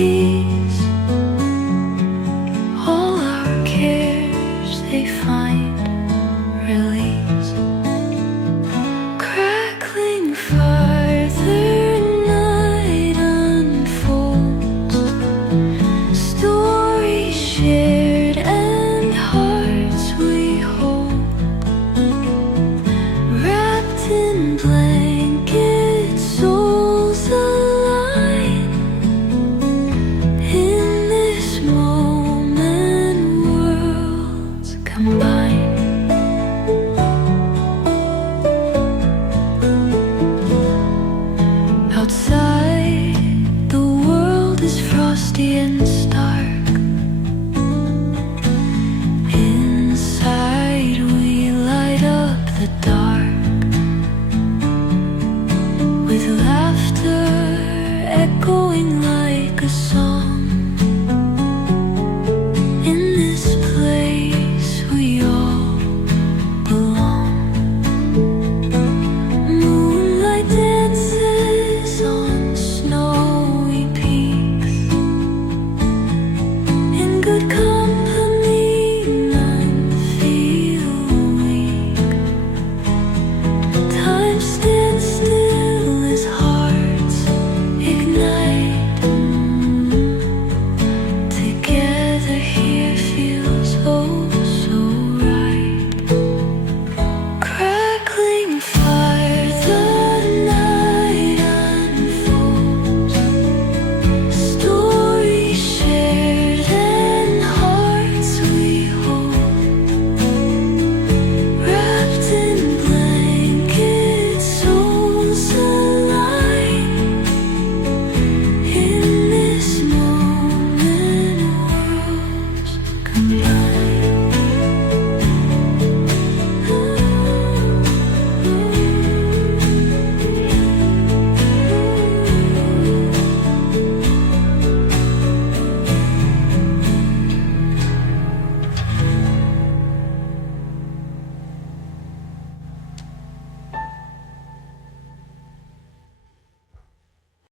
peace. All our cares, they find release. Crackling fire, the night unfolds. Stories shared and hearts we hold. Wrapped in blankets, souls align. In this moment, worlds combine. Outside, the world is frosty and stark.